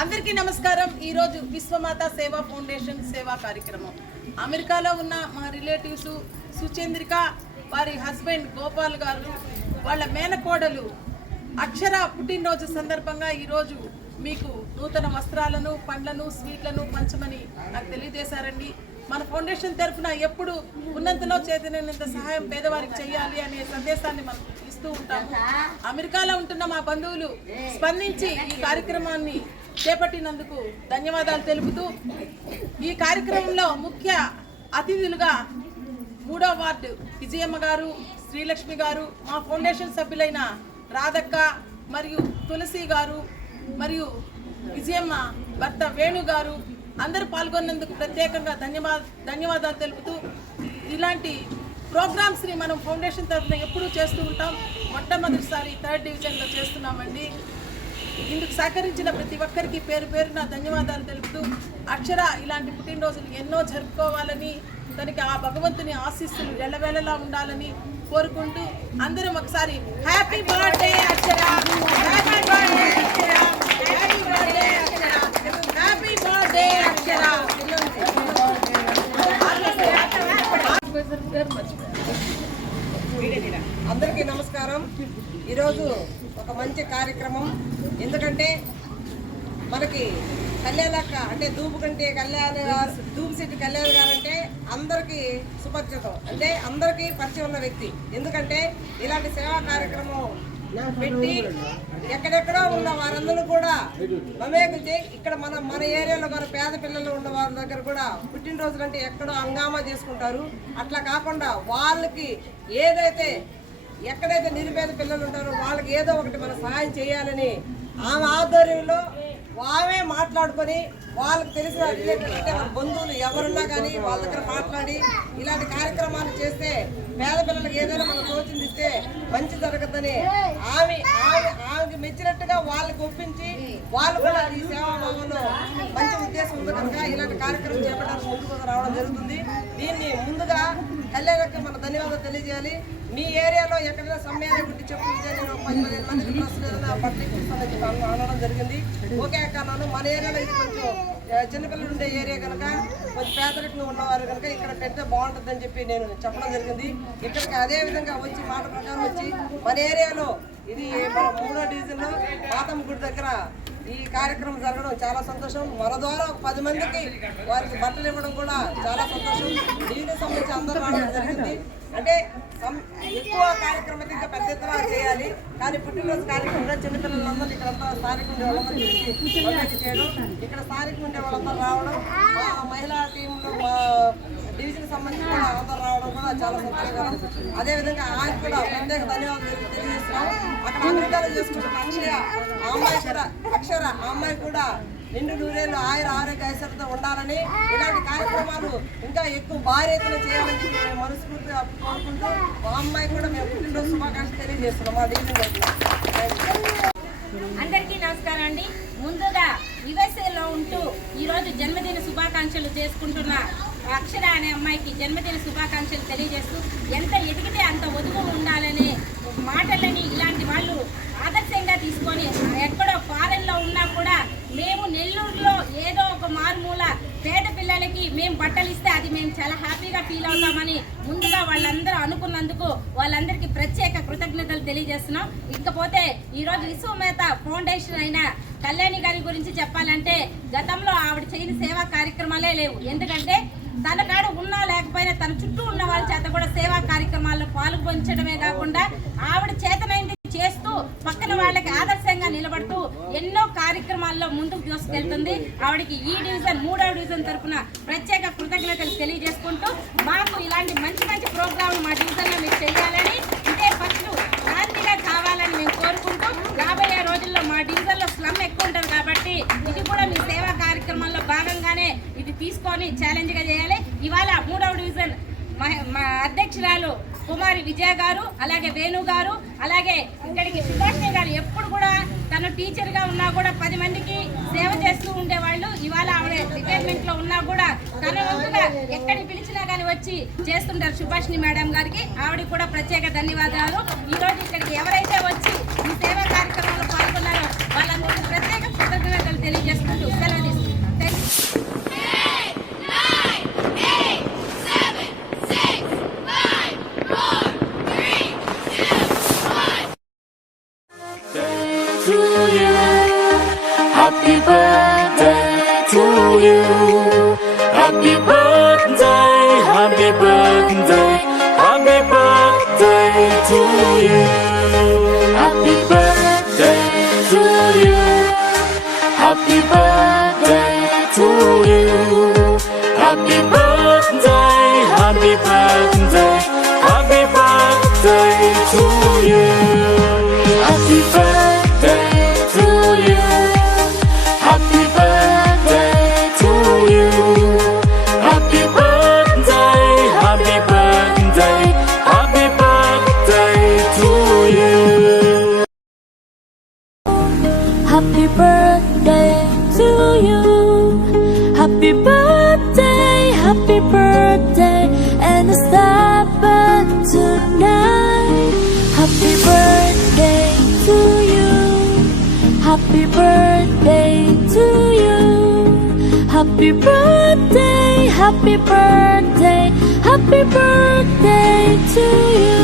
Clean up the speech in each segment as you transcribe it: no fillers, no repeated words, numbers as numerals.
అందరికీ నమస్కారం. ఈరోజు విశ్వమాత సేవా ఫౌండేషన్ సేవా కార్యక్రమం. అమెరికాలో ఉన్న మా రిలేటివ్స్ సుచంద్రిక, వారి హస్బెండ్ గోపాల్ గారు, వాళ్ళ మేనకోడలు అక్షర పుట్టినరోజు సందర్భంగా ఈరోజు మీకు నూతన వస్త్రాలను, పండ్లను, స్వీట్లను పంచమని నాకు తెలియజేశారండి. మన ఫౌండేషన్ తరఫున ఎప్పుడు ఉన్నంతలో చేతనైనంత సహాయం పేదవారికి చేయాలి అనే సందేశాన్ని మనం ఇస్తూ ఉంటాము. అమెరికాలో ఉంటున్న మా బంధువులు స్పందించి ఈ కార్యక్రమాన్ని చేపట్టినందుకు ధన్యవాదాలు తెలుపుతూ, ఈ కార్యక్రమంలో ముఖ్య అతిథులుగా 3వ వార్డు విజయమ్మ గారు, శ్రీలక్ష్మి గారు, మా ఫౌండేషన్ సభ్యులైన రాధక్క మరియు తులసి గారు మరియు విజయమ్మ భర్త వేణు గారు అందరూ పాల్గొన్నందుకు ప్రత్యేకంగా ధన్యవాదాలు తెలుపుతూ, ఇలాంటి ప్రోగ్రామ్స్ని మనం ఫౌండేషన్ తరఫున ఎప్పుడూ చేస్తూ ఉంటాం. మొట్టమొదటిసారి 3rd డివిజన్లో చేస్తున్నామండి. ఇందుకు సహకరించిన ప్రతి ఒక్కరికి పేరు పేరున ధన్యవాదాలు తెలుపుతూ, అక్షర ఇలాంటి పుట్టినరోజులు ఎన్నో జరుపుకోవాలని, తనకి ఆ భగవంతుని ఆశీస్సులు ఎల్లవేళలా ఉండాలని కోరుకుంటూ, అందరం ఒకసారి హ్యాపీ బర్త్డే అక్షర, హ్యాపీ బర్త్డే అక్షర, హ్యాపీ బర్త్డే అక్షర, హ్యాపీ బర్త్డే అక్షర. అందరికీ నమస్కారం. ఈరోజు ఒక మంచి కార్యక్రమం. ఎందుకంటే మనకి కళ్యాణక్క అంటే దూపుశెట్టి కళ్యాణ్ గారు అంటే అందరికీ సుపరిచితం, అంటే అందరికీ పరిచయం ఉన్న వ్యక్తి. ఎందుకంటే ఇలాంటి సేవా కార్యక్రమం పెట్టి ఎక్కడెక్కడో ఉన్న వారందరూ కూడా మమేకం ఇక్కడ మన ఏరియాలో మన పేద పిల్లలు ఉన్న వారి దగ్గర కూడా పుట్టినరోజులు అంటే ఎక్కడో హంగామా చేసుకుంటారు. అట్లా కాకుండా వాళ్ళకి ఎక్కడైతే నిరుపేద పిల్లలు ఉంటారో వాళ్ళకి ఏదో ఒకటి మనం సహాయం చేయాలని ఆమె ఆధ్వర్యంలో ఆమె మాట్లాడుకొని, వాళ్ళకి తెలిసిన రిలేటెడ్ అంటే మన బంధువులు ఎవరున్నా కానీ వాళ్ళ దగ్గర మాట్లాడి ఇలాంటి కార్యక్రమాలు చేస్తే పేద పిల్లలకు ఏదైనా మనం తోచింది ఇస్తే మంచి జరగదని ఆమెకి మెచ్చినట్టుగా వాళ్ళకి ఒప్పించి, వాళ్ళు కూడా ఈ సేవాభావంలో మంచి ఉద్దేశం ఉంది కనుక ఇలాంటి కార్యక్రమం చేపట్టడానికి ముందుకు రావడం జరుగుతుంది. దీన్ని ముందుగా కళ్యాణకి మన ధన్యవాదాలు తెలియజేయాలి. మీ ఏరియాలో ఎక్కడైనా సమ్మేళనం గురించి చెప్పుకుంటే నేను 10-15 మందికి డ్రెస్సులు ఏదైనా బట్టలు ఇస్తానని అనడం జరిగింది. ఓకే అన్నాను. మన ఏరియాలో ఇది కొంచెం చిన్నపిల్లలు ఉండే ఏరియా కనుక, కొంచెం పేదరికంగా ఉన్నవారు కనుక ఇక్కడ పెడితే బాగుంటుందని చెప్పి నేను చెప్పడం జరిగింది. ఇక్కడికి అదే విధంగా వచ్చి మాట ప్రకారం వచ్చి మన ఏరియాలో ఇది మన 3వ డివిజన్లో పాతమ్మ గుడి దగ్గర ఈ కార్యక్రమం జరగడం చాలా సంతోషం. మన ద్వారా 10 మందికి వారికి బట్టలు ఇవ్వడం కూడా చాలా సంతోషం. దీనికి సంబంధించి అందరూ రావడం జరిగింది. అంటే ఎక్కువ కార్యక్రమం అయితే ఇంకా పెద్ద ఎత్తున చేయాలి, కానీ పుట్టినరోజు కార్యక్రమంలో చిన్నపిల్లలందరూ ఇక్కడంతా స్థానిక ఉండే వాళ్ళందరూ చేయడం, ఇక్కడ స్థానిక ఉండే వాళ్ళందరూ రావడం, మా మహిళా టీంలో మా డివిజన్ సంబంధించి కూడా అందరూ రావడం కూడా చాలా సంతోషకరం. అదేవిధంగా ఆయన కూడా ప్రత్యేక ధన్యవాదాలు తెలియజేస్తున్నాం. అక్కడ అమెరికాలో చేసుకుంటున్న అక్షర ఆ అమ్మాయి కూడా నిండు నూరేళ్ళు ఆరోగ్య ఐశ్వర్యంతో ఉండాలని, ఇలాంటి కార్యక్రమాలు ఇంకా ఎక్కువ భారీ ఎత్తున చేయాలని చెప్పి మేము మనస్ఫూర్తిగా కోరుకుంటూ మా అమ్మాయి కూడా మేము పుట్టినరోజు శుభాకాంక్షలు తెలియజేస్తున్నాం మా డివిజన్. అందరికీ నమస్కారం అండి. ముందుగా యుఎస్ఏలో ఉంటూ ఈరోజు జన్మదిన శుభాకాంక్షలు చేసుకుంటున్న అక్షర అనే అమ్మాయికి జన్మదిన శుభాకాంక్షలు తెలియజేస్తూ, ఎంత ఎదిగితే అంత ఒదుగు ఉండాలనే మాటలని ఇలాంటి వాళ్ళు ఆదర్శంగా తీసుకొని ఎక్కడో ఫారెన్లో ఉన్నా కూడా మేము నెల్లూరులో ఏదో ఒక మారుమూల పేద పిల్లలకి మేము బట్టలు ఇస్తే అది మేము చాలా హ్యాపీగా ఫీల్ అవుతామని ముందుగా వాళ్ళందరూ అనుకున్నందుకు వాళ్ళందరికీ ప్రత్యేక కృతజ్ఞతలు తెలియజేస్తున్నాం. ఇకపోతే ఈరోజు విశ్వమేత ఫౌండేషన్ అయిన కళ్యాణి గారి గురించి చెప్పాలంటే గతంలో ఆవిడ చేయని సేవా కార్యక్రమాలే లేవు. ఎందుకంటే తన కాడ ఉన్నా లేకపోయినా తన చుట్టూ ఉన్న వాళ్ళ చేత కూడా సేవా కార్యక్రమాల్లో పాల్గొనడమే కాకుండా ఆవిడ చేతనైంది చేస్తూ పక్కన వాళ్ళకి ఆదర్శంగా నిలబడుతూ ఎన్నో కార్యక్రమాల్లో ముందుకు తీసుకెళ్తుంది. ఆవిడకి ఈ డివిజన్ 3వ డివిజన్ తరఫున ప్రత్యేక కృతజ్ఞతలు తెలియజేసుకుంటూ, మాకు ఇలాంటి మంచి మంచి ప్రోగ్రాంలు మా డివిజన్లో మీరు చేయాలని, ఇదే ఫస్ట్ శాంతిగా కావాలని మేము కోరుకుంటూ, రాబోయే రోజుల్లో మా డివిజన్లో స్లమ్ ఎక్కువ ఉంటుంది కాబట్టి ఇది కూడా మీ సేవా కార్యక్రమాల్లో భాగంగానే ఇది తీసుకొని ఛాలెంజ్గా చేయాలి. ఇవాళ 3వ డివిజన్ మా అధ్యక్షురాలు కుమారి విజయ గారు, అలాగే వేణు గారు, అలాగే ఇక్కడికి సుభాషిణి గారు ఎప్పుడు కూడా తను టీచర్గా ఉన్నా కూడా 10 మందికి సేవ చేస్తూ ఉండేవాళ్ళు. ఇవాళ ఆవిడ రిటైర్మెంట్లో ఉన్నా కూడా తన వంతుగా ఎక్కడికి పిలిచినా కానీ వచ్చి చేస్తుంటారు సుభాషిణి మేడం గారికి. ఆవిడకి కూడా ప్రత్యేక ధన్యవాదాలు. ఈరోజు ఇక్కడికి ఎవరైతే వచ్చి ఈ సేవా కార్యక్రమంలో పాల్గొన్నారో వాళ్ళందరికీ ప్రత్యేక కృతజ్ఞతలు తెలియజేసుకుంటూ సెలవు తీసుకుంటున్నాను. Thank you. To you, happy birthday to you. Happy birthday, happy birthday, happy birthday to you. Happy birthday to you. Happy birthday to you. Happy birthday, happy birthday, happy birthday to you. Happy birthday to you. Happy birthday to you. Happy birthday, happy birthday, happy birthday to you. Happy birthday to you. Happy birthday, and it's happened tonight. Happy birthday to you. Happy birthday to you. Happy birthday, happy birthday, happy birthday to you.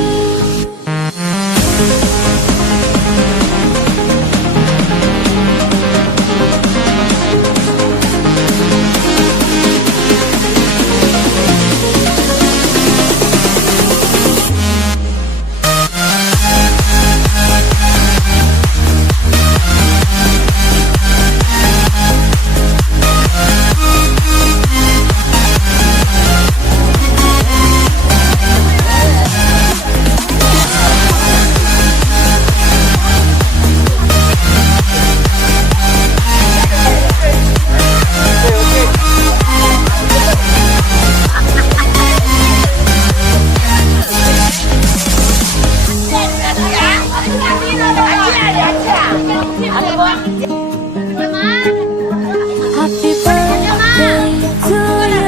Happy birthday to you.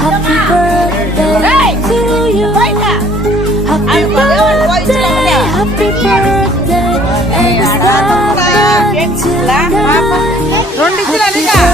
Happy birthday to you. Happy birthday, happy birthday, and it's happened tonight. Happy birthday